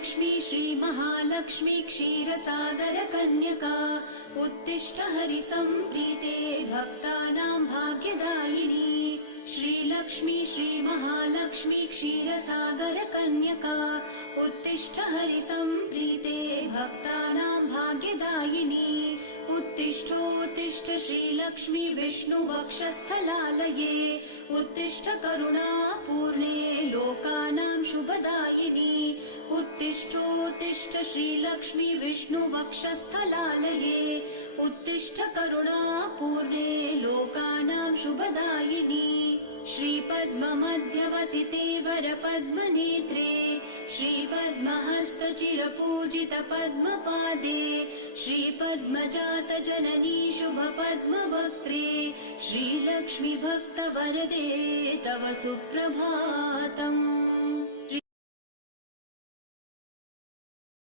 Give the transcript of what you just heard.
श्रीलक्ष्मी श्रीमहालक्ष्मी क्षीरसागर कन्यका उत्तिष्ठ हरिसम्प्रीते भक्तानां भाग्यदायिनी। श्रीलक्ष्मी श्रीमहालक्ष्मी क्षीरसागर कन्यका उत्तिष्ठ हरिसम्प्रीते भक्तानां भाग्यदायिनी। उत्तिष्ठोत्तिष्ठ श्रीलक्ष्मी विष्णुवक्षस्थलालये उत्तिष्ठ करुणापूर्णे लोकानां शुभदायिनी। उत्तिष्ठोत्तिष्ठ श्रीलक्ष्मी विष्णुवक्षस्थलालये उत्तिष्ठ करुणापूर्णे लोकानां शुभदायिनी। श्रीपद्ममध्यवसिते वरपद्मनेत्रे श्रीपद्महस्तचिरपूजित पद्मपादे श्रीपद्मजात जननी शुभपद्मवक्त्रे श्रीलक्ष्मी भक्तवरदे तव सुप्रभातम्।